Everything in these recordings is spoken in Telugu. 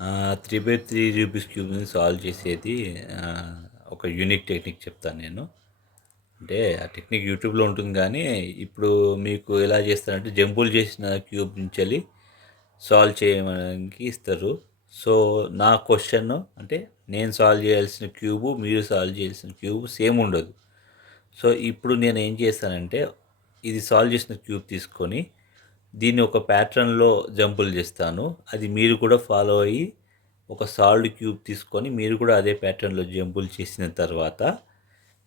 3/3 రూబిక్స్ క్యూబ్‌ని సాల్వ్ చేసేది ఒక యూనిక్ టెక్నిక్ చెప్తాను నేను. అంటే ఆ టెక్నిక్ యూట్యూబ్‌లో ఉంటుంది గానీ, ఇప్పుడు మీకు ఎలా చేస్తారంటే జంపుల్ చేసిన క్యూబ్ నుంచెల్లి సాల్వ్ చేయడానికి ఇస్తారు. సో, నా క్వెషన్ అంటే నేను సాల్వ్ చేయాల్సిన క్యూబు, మీరు సాల్వ్ చేయాల్సిన క్యూబ్ సేమ్ ఉండదు. సో, ఇప్పుడు నేనేం చేశానంటే, ఇది సాల్వ్ చేసిన క్యూబ్ తీసుకొని, దీన్ని ఒక ప్యాటర్న్‌లో జంపుల్ చేస్తాను. అది మీరు కూడా ఫాలో అయ్యి, ఒక సాల్వ్డ్ క్యూబ్ తీసుకొని, మీరు కూడా అదే ప్యాటర్న్‌లో జంపుల్ చేసిన తర్వాత,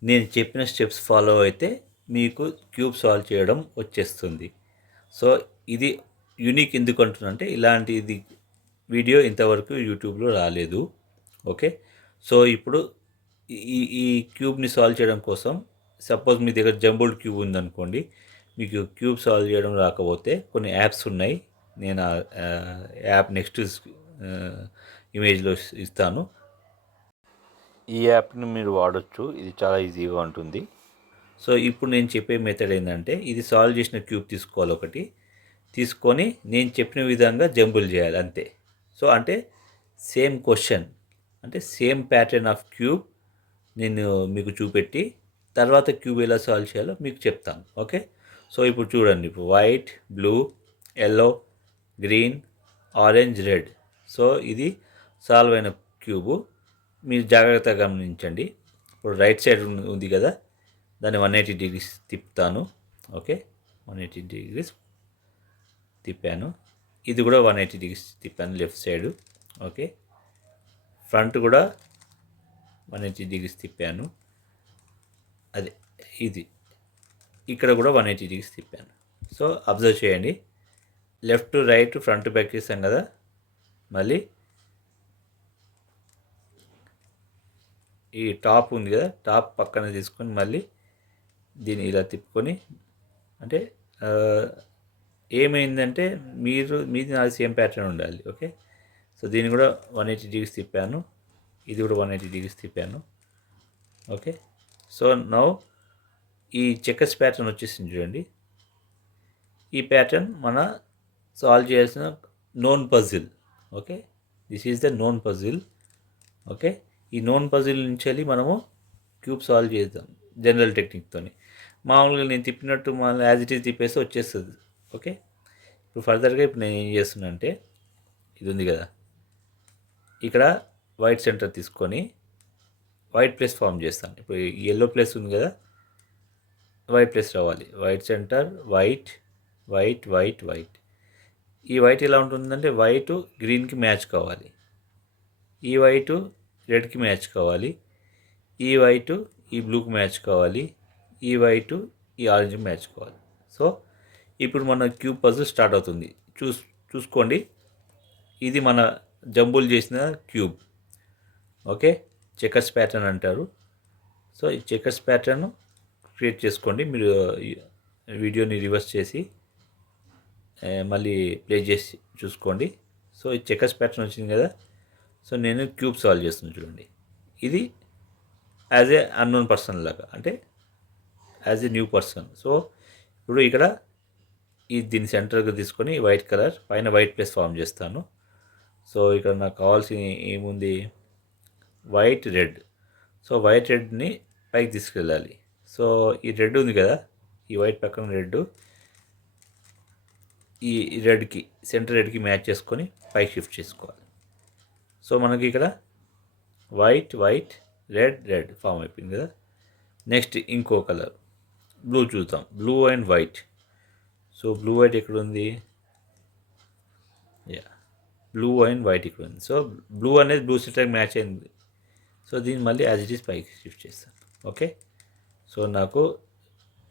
నేను చెప్పిన స్టెప్స్ ఫాలో అయితే, మీకు క్యూబ్ సాల్వ్ చేయడం వచ్చేస్తుంది. సో, ఇది యూనిక్ ఎందుకు అంటున్నానంటే, ఇలాంటిది వీడియో ఇంతవరకు యూట్యూబ్‌లో రాలేదు. ఓకే. సో, ఇప్పుడు ఈ ఈ క్యూబ్‌ని సాల్వ్ చేయడం కోసం సపోజ్ మీ దగ్గర జంబుల్డ్ క్యూబ్ ఉందనుకోండి. మీకు క్యూబ్ సాల్వ్ చేయడం రాకపోతే కొన్ని యాప్స్ ఉన్నాయి. నేను యాప్ నెక్స్ట్ ఆహ్, ఇమేజ్‌లో ఇస్తాను. ఈ యాప్‌ని మీరు వాడొచ్చు. ఇది చాలా ఈజీగా ఉంటుంది. సో, ఇప్పుడు నేను చెప్పే మెథడ్ ఏందంటే, ఇది సాల్వ్ చేసిన క్యూబ్ తీసుకోవాలి ఒకటి. తీసుకొని నేను చెప్పిన విధంగా జంబుల్ చేయాలి అంతే. సో, అంటే సేమ్ క్వెషన్ అంటే సేమ్ ప్యాటర్న్ ఆఫ్ క్యూబ్ నేను మీకు చూపెట్టి, తర్వాత క్యూబ్ ఎలా సాల్వ్ చేయాలో మీకు చెప్తాను. ఓకే. సో, ఇప్పుడు చూడండి. ఇప్పుడు white, blue, yellow, green, orange, red. So, ఇది సాల్వ్ అయిన క్యూబు. మీరు జాగ్రత్తగా గమనించండి. ఇప్పుడు రైట్ సైడ్ ఉంది కదా, దాన్ని 180 డిగ్రీస్ తిప్పుతాను. ఓకే. 180 డిగ్రీస్ తిప్పాను. ఇది కూడా 180 డిగ్రీస్ తిప్పాను లెఫ్ట్ సైడు. ఓకే. ఫ్రంట్ కూడా 180 డిగ్రీస్ తిప్పాను. అదే ఇది. ఇక్కడ కూడా 180 డిగ్రీస్ తిప్పాను. సో, అబ్జర్వ్ చేయండి. లెఫ్ట్, రైట్, ఫ్రంట్, బ్యాక్ చేసాం కదా, మళ్ళీ ఈ టాప్ ఉంది కదా, టాప్ పక్కన తీసుకొని మళ్ళీ దీన్ని ఇలా తిప్పుకొని అంటే ఏమైందంటే మీది నాది సేమ్ ప్యాటర్న్ ఉండాలి. ఓకే. సో, దీన్ని కూడా 180 డిగ్రీస్ తిప్పాను. ఇది కూడా 180 డిగ్రీస్ తిప్పాను. ఓకే. సో, నౌ ఈ చెక్కర్స్ ప్యాటర్న్ వచ్చేసింది చూడండి. ఈ ప్యాటర్న్ మన సాల్వ్ చేయాల్సిన known puzzle. Okay. This is the known puzzle. Okay. ఈ నోన్ పజిల్ నుంచి మనము క్యూబ్ సాల్వ్ చేద్దాం జనరల్ టెక్నిక్తోని. మామూలుగా నేను తిప్పినట్టు మళ్ళీ యాజ్ ఇట్ ఈజ్ తిప్పేస్తే వచ్చేస్తుంది. ఓకే. ఇప్పుడు ఫర్దర్గా ఇప్పుడు నేను ఏం చేస్తున్నా అంటే, ఇది ఉంది కదా, ఇక్కడ వైట్ సెంటర్ తీసుకొని వైట్ ప్లేస్ ఫామ్ చేస్తాను. ఇప్పుడు ఎల్లో ప్లేస్ ఉంది కదా, వైట్ ప్లేస్ రావాలి. White centre, white, white, white, white. ఈ వైట్ ఎలా ఉంటుందంటే వైట్ గ్రీన్కి మ్యాచ్ కావాలి, ఈ వైటు రెడ్కి మ్యాచ్ కావాలి, ఈ వైటు ఈ బ్లూకి మ్యాచ్ కావాలి, ఈ వైటు ఈ ఆరెంజ్కి మ్యాచ్ కావాలి. సో, ఇప్పుడు మన క్యూబ్ పజిల్ స్టార్ట్ అవుతుంది. చూసుకోండి. ఇది మన జంబుల్ చేసిన క్యూబ్. ఓకే. చెకర్స్ ప్యాటర్న్ అంటారు. సో, ఈ చెకర్స్ ప్యాటర్న్ క్రియేట్ చేసుకోండి. మీరు వీడియోని రివర్స్ చేసి మళ్ళీ ప్లే చేసి చూసుకోండి. సో, ఈ చెకర్స్ ప్యాటర్న్ వచ్చింది కదా. సో, నేను క్యూబ్ సాల్వ్ చేస్తున్నాను చూడండి. ఇది యాజ్ ఏ అన్నోన్ పర్సన్ లాగా, అంటే as a new person. So, ఇప్పుడు ఇక్కడ దీన్ని సెంటర్గా తీసుకొని వైట్ కలర్ పైన వైట్ ప్లేస్ ఫామ్ చేస్తాను. సో, ఇక్కడ నాకు కావాల్సిన ఏముంది, వైట్, రెడ్. సో, వైట్ రెడ్ని పైకి తీసుకెళ్ళాలి. సో, ఈ రెడ్ ఉంది కదా, ఈ వైట్ పక్కన రెడ్ ఈ రెడ్కి సెంటర్ రెడ్కి మ్యాచ్ చేసుకొని పైకి షిఫ్ట్ చేసుకోవాలి. సో, మనకి ఇక్కడ white, white, red, red form అయిపోయింది కదా. నెక్స్ట్ ఇంకో కలర్ బ్లూ చూద్దాం. Blue and white. So, blue white ఎక్కడ ఉంది, యా, బ్లూ అండ్ వైట్ ఇక్కడ ఉంది. సో, బ్లూ అనేది బ్లూ సెంటర్కి మ్యాచ్ అయింది. సో, దీన్ని మళ్ళీ యాజ్ ఇట్ ఈస్ పైకి షిఫ్ట్ చేస్తాను. ఓకే. సో, నాకు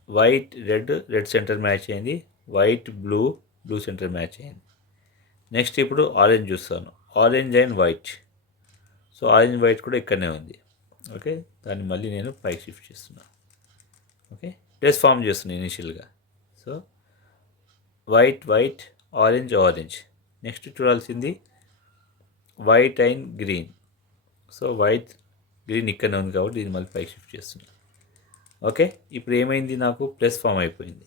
white, red, red centre match అయింది. White, blue, blue centre match అయింది. నెక్స్ట్ ఇప్పుడు ఆరెంజ్ చూస్తాను. Orange and white. So, orange white కూడా ఇక్కడనే ఉంది. ఓకే. దాన్ని మళ్ళీ నేను పైకి షిఫ్ట్ చేస్తున్నాను. ఓకే. ప్లేస్ ఫామ్ చేస్తున్నాను ఇనిషియల్గా. So, white, white, orange, orange. Next చూడాల్సింది white and green. So, white, green ఇక్కడనే ఉంది కాబట్టి దీన్ని మళ్ళీ పైకి షిఫ్ట్ చేస్తున్నాను. ఓకే. ఇప్పుడు ఏమైంది, నాకు ప్లస్ ఫామ్ అయిపోయింది.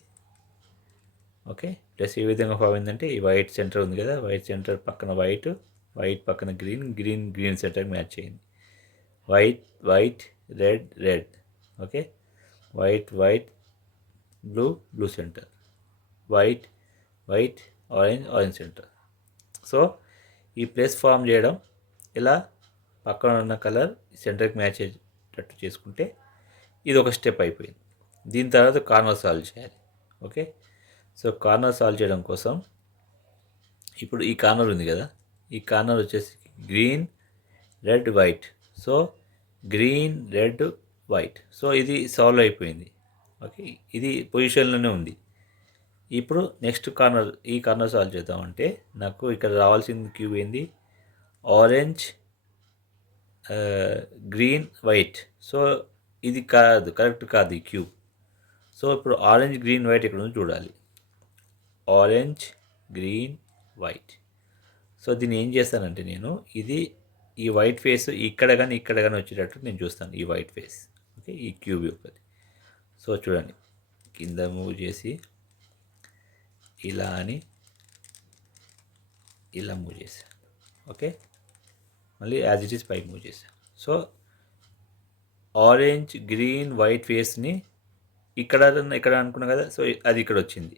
ఓకే. ప్లస్ ఏ విధంగా ఫామ్ అయిందంటే ఈ వైట్ సెంటర్ ఉంది కదా, వైట్ సెంటర్ పక్కన వైట్, వైట్ పక్కన గ్రీన్, గ్రీన్ గ్రీన్ సెంటర్కి మ్యాచ్ అయింది. White white red red. Okay, white white blue blue centre, white white orange orange centre. So ఈ ప్లేస్ ఫామ్ చేయడం ఇలా పక్కన ఉన్న కలర్ సెంటర్కి మ్యాచ్ అయ్యేటట్టు చేసుకుంటే ఇది ఒక స్టెప్ అయిపోయింది. దీని తర్వాత కార్నర్ సాల్వ్ చేయాలి. ఓకే, సో కార్నర్ సాల్వ్ చేయడం కోసం ఇప్పుడు ఈ కార్నర్ ఉంది కదా, ఈ కార్నర్ వచ్చేసి green red white. So green red white. So ఇది సాల్వ్ అయిపోయింది. ఓకే, ఇది పొజిషన్లోనే ఉంది. ఇప్పుడు నెక్స్ట్ కార్నర్, ఈ కార్నర్ సాల్వ్ చేద్దామంటే నాకు ఇక్కడ రావాల్సిన క్యూబ్ ఏంది, ఆరెంజ్ గ్రీన్ వైట్. సో ఇది కాదు, కరెక్ట్ కాదు ఈ క్యూబ్. సో ఇప్పుడు ఆరెంజ్ గ్రీన్ వైట్ ఇక్కడ నుంచి చూడాలి, ఆరెంజ్ గ్రీన్ వైట్. సో దీన్ని ఏం చేస్తానంటే నేను ఇది ఈ వైట్ ఫేస్ ఇక్కడ కానీ వచ్చేటట్టు నేను చూస్తాను, ఈ వైట్ ఫేస్. ఓకే, ఈ క్యూబ్ ఒకటి. సో చూడండి, కింద మూవ్ చేసి ఇలా అని ఇలా మూవ్ చేశాను. ఓకే, మళ్ళీ యాజ్ ఇట్ ఈస్ పైకి మూవ్ చేశాను. సో ఆరెంజ్ గ్రీన్ వైట్ ఫేస్ని ఇక్కడ అనుకున్నా కదా, సో అది ఇక్కడ వచ్చింది.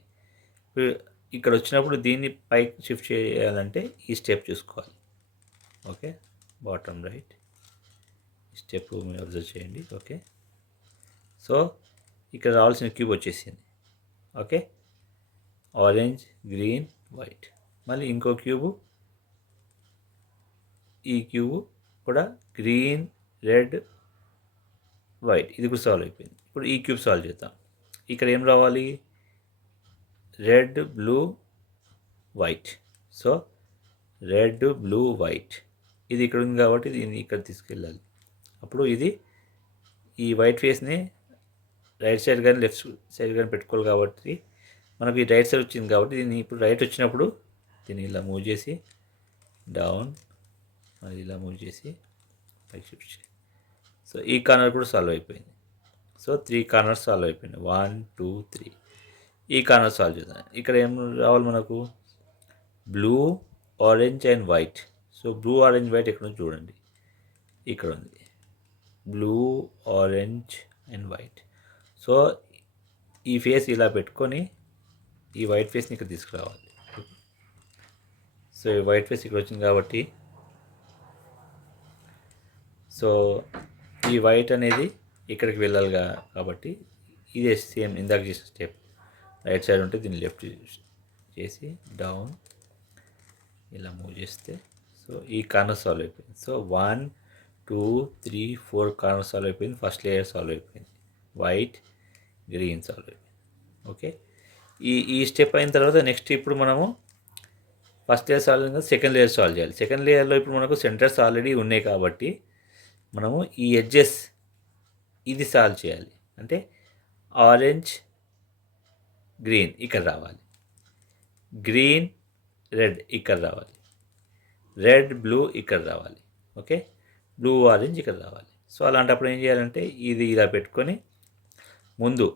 ఇక్కడ వచ్చినప్పుడు దీన్ని పైకి షిఫ్ట్ చేయాలంటే ఈ స్టెప్ చూసుకోవాలి. ఓకే, బాటమ్ రైట్ స్టెప్ మీరు అబ్జర్వ్ చేయండి. ఓకే, సో ఇక్కడ రావాల్సిన క్యూబ్ వచ్చేసింది. Okay, orange green white. మళ్ళీ ఇంకో క్యూబు, ఈ క్యూబు కూడా గ్రీన్ రెడ్ వైట్. ఇది కూడా సాల్వ్ అయిపోయింది. ఇప్పుడు ఈ క్యూబ్ సాల్వ్ చేద్దాం. ఇక్కడ ఏం రావాలి, red blue white. So red blue white ఇది ఇక్కడ ఉంది కాబట్టి దీన్ని ఇక్కడ తీసుకెళ్ళాలి. అప్పుడు ఇది ఈ వైట్ ఫేస్ని రైట్ సైడ్ కానీ లెఫ్ట్ సైడ్ కానీ పెట్టుకోవాలి కాబట్టి మనకు ఈ రైట్ సైడ్ వచ్చింది కాబట్టి దీన్ని ఇప్పుడు రైట్ వచ్చినప్పుడు దీన్ని ఇలా మూవ్ చేసి డౌన్, మరి ఇలా మూవ్ చేసి పైకి షిఫ్ట్ చేయాలి. సో ఈ కార్నర్ కూడా సాల్వ్ అయిపోయింది. సో 3 కార్నర్స్ సాల్వ్ అయిపోయినాయి, 1 2 3. ఈ కార్నర్ సాల్వ్ చేద్దాం. ఇక్కడ ఏం రావాలి మనకు, blue orange and white. So blue orange white ఎక్కడ ఉంది చూడండి, ఇక్కడ ఉంది, blue orange and white. So ఈ ఫేస్ ఇలా పెట్టుకొని ఈ వైట్ ఫేస్ని ఇక్కడ తీసుకురావాలి. సో ఈ వైట్ ఫేస్ ఇక్కడ వచ్చింది కాబట్టి సో ఈ వైట్ అనేది ఇక్కడికి వెళ్ళాలి కాబట్టి ఇదే సేమ్ ఇందాక చేసిన స్టెప్. రైట్ సైడ్ ఉంటే దీన్ని లెఫ్ట్ చేసి డౌన్ ఇలా మూవ్ చేస్తే సో ఈ కార్నర్ సాల్వ్ అయిపోయింది. సో 1 2 3 4 కార్నర్ సాల్వ్ అయిపోయింది. ఫస్ట్ లేయర్ సాల్వ్ అయిపోయింది, వైట్ గ్రీన్ సాల్వ్ అయిపోయింది. ఓకే, ఈ స్టెప్ అయిన తర్వాత నెక్స్ట్ ఇప్పుడు మనము ఫస్ట్ లేయర్ సాల్వ్ అయిన సెకండ్ లేయర్ సాల్వ్ చేయాలి. సెకండ్ లేయర్లో ఇప్పుడు మనకు సెంటర్స్ ఆల్రెడీ ఉన్నాయి కాబట్టి మనము ఈ ఎడ్జెస్ ఇది సాల్వ్ చేయాలి. అంటే ఆరెంజ్ గ్రీన్ ఇక్కడ రావాలి, గ్రీన్ రెడ్ ఇక్కడ రావాలి, రెడ్ బ్లూ ఇక్కడ రావాలి. ఓకే, బ్లూ ఆరెంజ్ ఇక్కడ రావాలి. సో అలాంటప్పుడు ఏం చేయాలంటే ఇది ఇలా పెట్టుకొని ముందు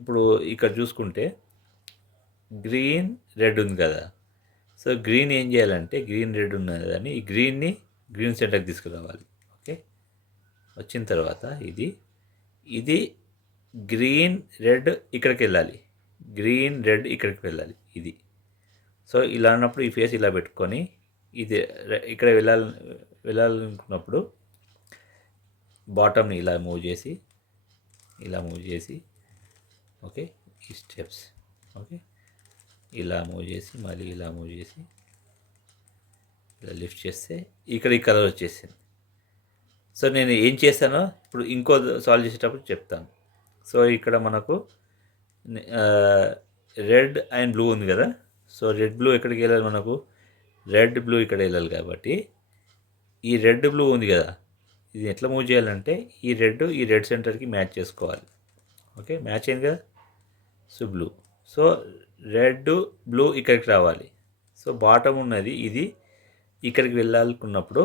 ఇప్పుడు ఇక్కడ చూసుకుంటే గ్రీన్ రెడ్ ఉంది కదా, సో గ్రీన్ ఏం చేయాలంటే గ్రీన్ రెడ్ ఉన్నది కానీ ఈ గ్రీన్ని గ్రీన్ సెంటర్కి తీసుకురావాలి. ఓకే, వచ్చిన తర్వాత ఇది గ్రీన్ రెడ్ ఇక్కడికి వెళ్ళాలి, గ్రీన్ రెడ్ ఇక్కడికి వెళ్ళాలి ఇది. సో ఇలా అన్నప్పుడు ఈ ఫేస్ ఇలా పెట్టుకొని ఇది ఇక్కడ వెళ్ళాలనుకున్నప్పుడు బాటమ్ని ఇలా మూవ్ చేసి ఓకే ఈ స్టెప్స్. ఓకే, ఇలా మూవ్ చేసి మళ్ళీ ఇలా మూవ్ చేసి ఇలా లిఫ్ట్ చేస్తే ఇక్కడ ఈ కలర్ వచ్చేసింది. సో నేను ఏం చేస్తానో ఇప్పుడు ఇంకో సాల్వ్ చేసేటప్పుడు చెప్తాను. సో ఇక్కడ మనకు రెడ్ అండ్ బ్లూ ఉంది కదా, సో రెడ్ బ్లూ ఎక్కడికి వెళ్ళాలి మనకు, రెడ్ బ్లూ ఇక్కడ వెళ్ళాలి కాబట్టి ఈ రెడ్ బ్లూ ఉంది కదా, ఇది ఎట్లా మూవ్ చేయాలంటే ఈ రెడ్ సెంటర్కి మ్యాచ్ చేసుకోవాలి. ఓకే, మ్యాచ్ అయింది కదా, so blue. So red blue ఇక్కడికి రావాలి. సో బాటమ్ ఉన్నది ఇది ఇక్కడికి వెళ్ళాలనుకున్నప్పుడు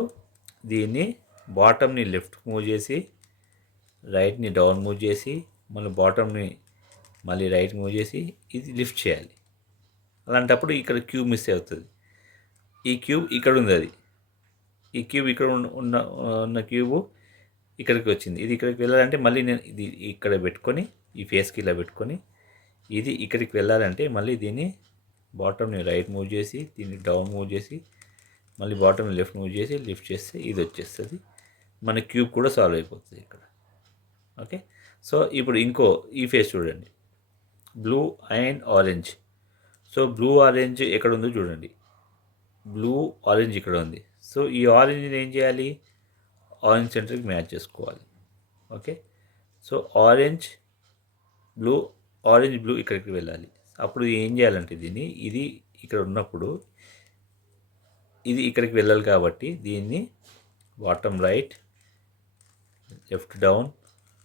దీన్ని బాటమ్ని లెఫ్ట్ మూవ్ చేసి రైట్ని డౌన్ మూవ్ చేసి మళ్ళీ బాటమ్ని మళ్ళీ రైట్ మూవ్ చేసి ఇది లిఫ్ట్ చేయాలి. అలాంటప్పుడు ఇక్కడ క్యూబ్ మిస్ అవుతుంది. ఈ క్యూబ్ ఇక్కడ ఉంది, అది ఈ క్యూబ్ ఇక్కడ ఉన్న క్యూబు ఇక్కడికి వచ్చింది. ఇది ఇక్కడికి వెళ్ళాలంటే మళ్ళీ నేను ఇది ఇక్కడ పెట్టుకొని ఈ ఫేస్కి ఇలా పెట్టుకొని ఇది ఇక్కడికి వెళ్ళాలంటే మళ్ళీ దీన్ని బాటమ్ని రైట్ మూవ్ చేసి దీన్ని డౌన్ మూవ్ చేసి మళ్ళీ బాటమ్ని లెఫ్ట్ మూవ్ చేసి లిఫ్ట్ చేస్తే ఇది వచ్చేస్తుంది. మన క్యూబ్ కూడా సాల్వ్ అయిపోతుంది ఇక్కడ. ఓకే, సో ఇప్పుడు ఇంకో ఈ ఫేస్ చూడండి, blue and orange. So blue orange ఎక్కడ ఉందో చూడండి, బ్లూ ఆరెంజ్ ఇక్కడ ఉంది. సో ఈ ఆరెంజ్ని ఏం చేయాలి, ఆరెంజ్ సెంటర్కి మ్యాచ్ చేసుకోవాలి. ఓకే, సో ఆరెంజ్ బ్లూ ఇక్కడికి వెళ్ళాలి. అప్పుడు ఏం చేయాలంటే దీన్ని ఇది ఇక్కడ ఉన్నప్పుడు ఇది ఇక్కడికి వెళ్ళాలి కాబట్టి దీన్ని బాటమ్ రైట్ లెఫ్ట్ డౌన్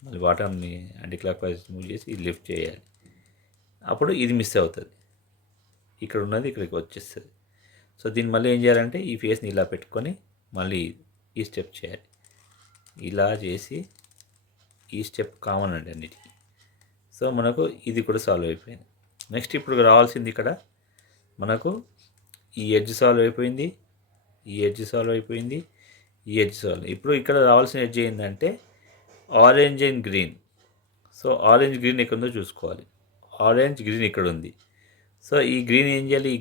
మళ్ళీ బాటమ్ని యాంటీ క్లాక్ వైజ్ మూవ్ చేసి ఇది లిఫ్ట్ చేయాలి. అప్పుడు ఇది మిస్ అవుతుంది, ఇక్కడ ఉన్నది ఇక్కడికి వచ్చేస్తుంది. సో దీన్ని మళ్ళీ ఏం చేయాలంటే ఈ ఫేస్ని ఇలా పెట్టుకొని మళ్ళీ ఈ స్టెప్ చేయాలి. ఇలా చేసి ఈ స్టెప్ కామన్ అండి అన్నిటికీ. సో మనకు ఇది కూడా సాల్వ్ అయిపోయింది. నెక్స్ట్ ఇప్పుడు రావాల్సింది ఇక్కడ మనకు ఈ ఎడ్జ్ సాల్వ్ అయిపోయింది, ఈ ఎడ్జ్ సాల్వ్ అయిపోయింది, ఈ ఎడ్జ్ సాల్వ్. ఇప్పుడు ఇక్కడ రావాల్సిన ఎడ్జ్ ఏంటంటే orange and green. So orange green ఎక్కడ ఉందో చూసుకోవాలి. ఆరెంజ్ గ్రీన్ ఇక్కడ ఉంది. సో ఈ గ్రీన్ ఏం చేయాలి, ఈ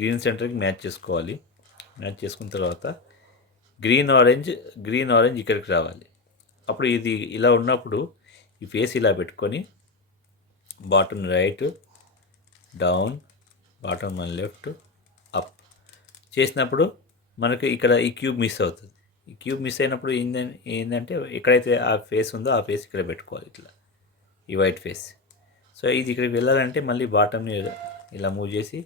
గ్రీన్ సెంటర్కి మ్యాచ్ చేసుకోవాలి. మ్యాచ్ చేసుకున్న తర్వాత గ్రీన్ ఆరెంజ్ ఇక్కడికి రావాలి. అప్పుడు ఇది ఇలా ఉన్నప్పుడు ఈ ఫేస్ ఇలా పెట్టుకొని bottom right down bottom left up చేసినప్పుడు మనకి ఇక్కడ ఈ క్యూబ్ మిస్ అవుతుంది. ఈ క్యూబ్ మిస్ అయినప్పుడు ఏంటంటే ఎక్కడైతే ఆ ఫేస్ ఉందో ఆ ఫేస్ ఇక్కడ పెట్టుకోవాలి, ఇట్లా ఈ వైట్ ఫేస్. సో ఇది ఇక్కడికి వెళ్ళాలంటే మళ్ళీ బాటమ్ని ఇలా మూవ్ చేసి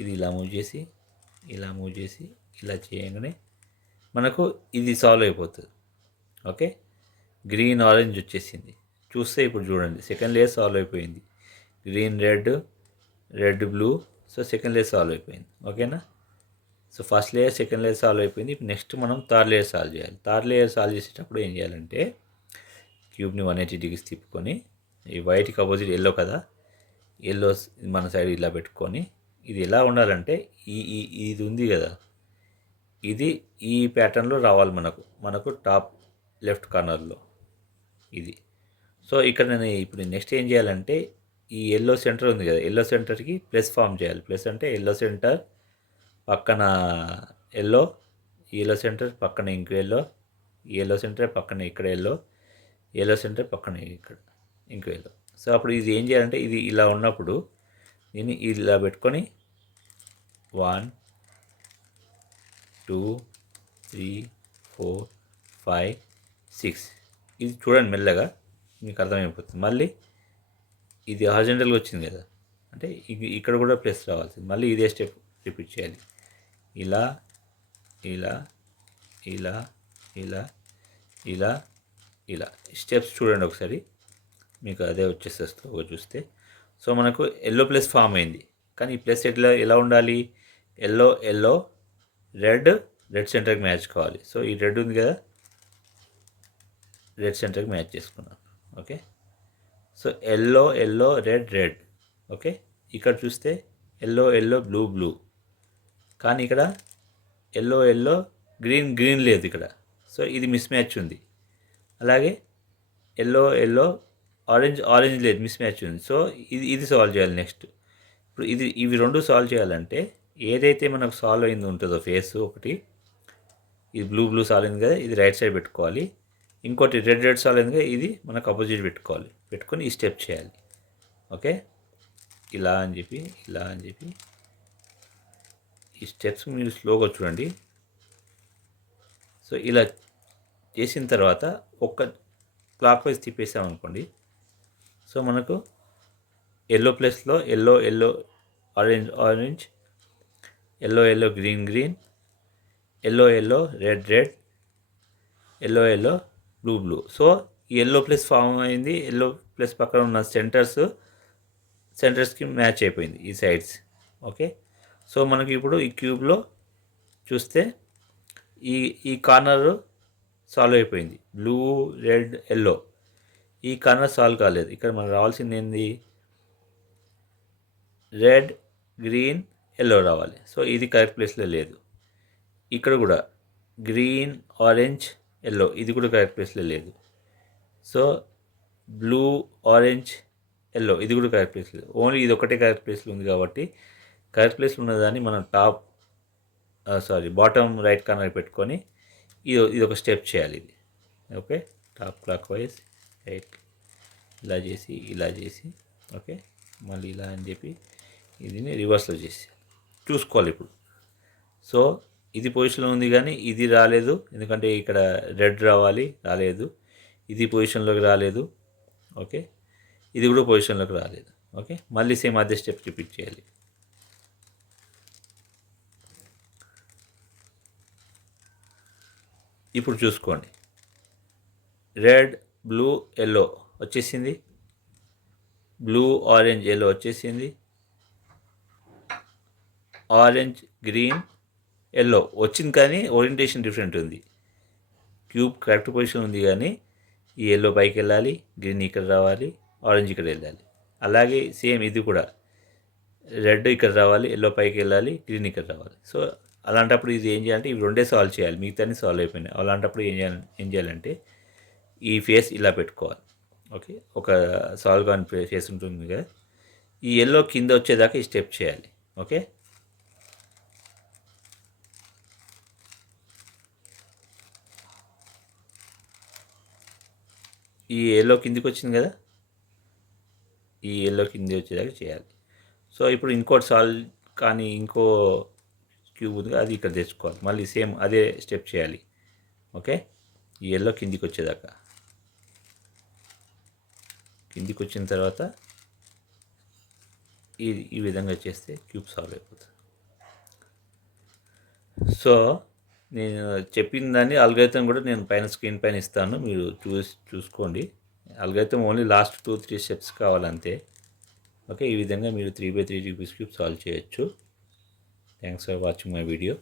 ఇది ఇలా మూవ్ చేసి ఇలా చేయగానే మనకు ఇది సాల్వ్ అయిపోతుంది. ఓకే, గ్రీన్ ఆరెంజ్ వచ్చేసింది. చూస్తే ఇప్పుడు చూడండి సెకండ్ లేయర్ సాల్వ్ అయిపోయింది. Green red blue. So second layer solve అయిపోయింది. ఓకేనా, so first layer second layer solve అయిపోయింది. ఇప్పుడు నెక్స్ట్ మనం థర్డ్ లేయర్ సాల్వ్ చేయాలి. థర్డ్ లేయర్ సాల్వ్ చేసేటప్పుడు ఏం చేయాలంటే క్యూబ్ని 180 డిగ్రీస్ తిప్పుకొని ఈ వైట్కి అపోజిట్ ఎల్లో కదా, ఎల్లో మన సైడ్ ఇలా పెట్టుకొని ఇది ఎలా ఉండాలంటే ఇది ఉంది కదా, ఇది ఈ ప్యాటర్న్లో రావాలి మనకు టాప్ లెఫ్ట్ కార్నర్లో ఇది. సో ఇక్కడ నేను ఇప్పుడు నెక్స్ట్ ఏం చేయాలంటే ఈ ఎల్లో సెంటర్ ఉంది కదా, ఎల్లో సెంటర్కి ప్లస్ ఫామ్ చేయాలి. ప్లస్ అంటే ఎల్లో సెంటర్ పక్కన ఎల్లో, ఈ ఎల్లో సెంటర్ పక్కన ఇంకో ఎల్లో, ఈ ఎల్లో సెంటర్ పక్కన ఇక్కడ ఎల్లో సెంటర్ పక్కన ఇక్కడ ఇంకో ఎల్లో. సో అప్పుడు ఇది ఏం చేయాలంటే ఇది ఇలా ఉన్నప్పుడు దీన్ని ఇలా పెట్టుకొని 1 2 3 4 5 6 ఇది చూడండి మెల్లగా మీకు అర్థమైపోతుంది. మళ్ళీ ఇది హారిజాంటల్గా వచ్చింది కదా, అంటే ఇక్కడ కూడా ప్లస్ రావాల్సింది. మళ్ళీ ఇదే స్టెప్ రిపీట్ చేయాలి. ఇలా ఇలా ఇలా ఇలా ఇలా ఇలా స్టెప్స్ చూడండి ఒకసారి, మీకు అదే వచ్చేస్తుంది స్లోగా చూస్తే. సో మనకు ఎల్లో ప్లస్ ఫామ్ అయింది, కానీ ఈ ప్లస్ ఎలా ఉండాలి, ఎల్లో రెడ్ సెంటర్కి మ్యాచ్ కావాలి. సో ఈ రెడ్ ఉంది కదా, రెడ్ సెంటర్కి మ్యాచ్ చేసుకున్నాను. Okay, so yellow red. Okay, ఇక్కడ చూస్తే ఎల్లో బ్లూ, కానీ ఇక్కడ ఎల్లో గ్రీన్ లేదు ఇక్కడ. సో ఇది మిస్ మ్యాచ్ ఉంది. అలాగే ఎల్లో ఆరెంజ్ లేదు, మిస్ మ్యాచ్ ఉంది. సో ఇది సాల్వ్ చేయాలి. నెక్స్ట్ ఇప్పుడు ఇవి రెండు సాల్వ్ చేయాలంటే ఏదైతే మనకు సాల్వ్ అయింది ఉంటుందో ఫేస్ ఒకటి, ఇది బ్లూ సాల్వ్ అయింది కదా, ఇది రైట్ సైడ్ పెట్టుకోవాలి. ఇంకోటి రెడ్ సాల్వ్ అయింది కదా, ఇది మనకు అపోజిట్ పెట్టుకొని ఈ స్టెప్ చేయాలి. ఓకే, ఇలా అని చెప్పి ఈ స్టెప్స్ మీరు స్లోగా చూడండి. సో ఇలా చేసిన తర్వాత ఒక్క క్లాక్ వైజ్ తిప్పేసామనుకోండి, సో మనకు ఎల్లో ప్లస్లో yellow orange yellow green yellow red yellow blue. So ఈ ఎల్లో ప్లస్ ఫామ్ అయింది. ఎల్లో ప్లస్ పక్కన ఉన్న సెంటర్స్కి మ్యాచ్ అయిపోయింది ఈ సైడ్స్. ఓకే, సో మనకి ఇప్పుడు ఈ క్యూబ్లో చూస్తే ఈ కార్నర్ సాల్వ్ అయిపోయింది. బ్లూ రెడ్ ఎల్లో ఈ కార్నర్ సాల్వ్ కాలేదు. ఇక్కడ మనకు రావాల్సింది ఏంది, రెడ్ గ్రీన్ ఎల్లో రావాలి. సో ఇది కరెక్ట్ ప్లేస్లో లేదు. ఇక్కడ కూడా గ్రీన్, ఆరెంజ్, ఎల్లో ఇది కూడా కరెక్ట్ ప్లేస్లో లేదు. సో బ్లూ, ఆరెంజ్, ఎల్లో ఇది కూడా కరెక్ట్ ప్లేస్ లేదు. ఓన్లీ ఇది ఒకటే కరెక్ట్ ప్లేస్లో ఉంది కాబట్టి కరెక్ట్ ప్లేస్లో ఉన్నదాన్ని మనం బాటమ్ రైట్ కార్నర్ పెట్టుకొని ఇది ఒక స్టెప్ చేయాలి. ఇది okay, top clock wise right ఇలా చేసి ఓకే, మళ్ళీ ఇలా అని చెప్పి ఇది రివర్స్లో చేసి చూసుకోవాలి ఇప్పుడు. సో ఇది పొజిషన్లో ఉంది కానీ ఇది రాలేదు, ఎందుకంటే ఇక్కడ రెడ్ రాలేదు. ఇది పొజిషన్లోకి రాలేదు. ఓకే, ఇది కూడా పొజిషన్లోకి రాలేదు. ఓకే, మళ్ళీ సేమ్ అదే స్టెప్ రిపీట్ చేయాలి. ఇప్పుడు చూసుకోండి, రెడ్, బ్లూ, ఎల్లో వచ్చేసింది. బ్లూ, ఆరెంజ్, ఎల్లో వచ్చేసింది. ఆరెంజ్, గ్రీన్, ఎల్లో వచ్చింది కానీ ఓరియంటేషన్ డిఫరెంట్ ఉంది. క్యూబ్ కరెక్ట్ పొజిషన్ ఉంది కానీ ఈ ఎల్లో పైకి వెళ్ళాలి, గ్రీన్ ఇక్కడ రావాలి, ఆరెంజ్ ఇక్కడ వెళ్ళాలి. అలాగే సేమ్ ఇది కూడా రెడ్ ఇక్కడ రావాలి, ఎల్లో పైకి వెళ్ళాలి, గ్రీన్ ఇక్కడ రావాలి. సో అలాంటప్పుడు ఇది ఏం చేయాలంటే ఇవి రెండే సాల్వ్ చేయాలి, మిగతాన్ని సాల్వ్ అయిపోయినాయి. అలాంటప్పుడు ఏం చేయాలంటే ఈ ఫేస్ ఇలా పెట్టుకోవాలి. ఓకే, ఒక సాల్వ్ కాని ఫేస్ ఉంటుంది కదా, ఈ ఎల్లో కింద వచ్చేదాకా ఈ స్టెప్ చేయాలి. ఓకే, ఈ ఎల్లో కిందికి వచ్చింది కదా, ఈ ఎల్లో కింది వచ్చేదాకా చేయాలి. సో ఇప్పుడు ఇంకోటి సాల్వ్ కానీ ఇంకో క్యూబ్ ఉంది అది ఇక్కడ తెచ్చుకోవాలి, మళ్ళీ సేమ్ అదే స్టెప్ చేయాలి. ఓకే, ఈ ఎల్లో కిందికి వచ్చేదాకా, కిందికి వచ్చిన తర్వాత ఈ విధంగా చేస్తే క్యూబ్ సాల్వ్ అయిపోతుంది. సో నేను చెప్పిన దాన్ని అల్గోరిథం కూడా నేను పైన స్క్రీన్ పైన ఇస్తాను, మీరు చూసుకోండి. అల్గోరిథం ఓన్లీ లాస్ట్ 2-3 స్టెప్స్ కావాలంతే. ఓకే, ఈ విధంగా మీరు 3x3 రూబిక్స్ క్యూబ్ సాల్వ్ చేయొచ్చు. Thanks for watching my video.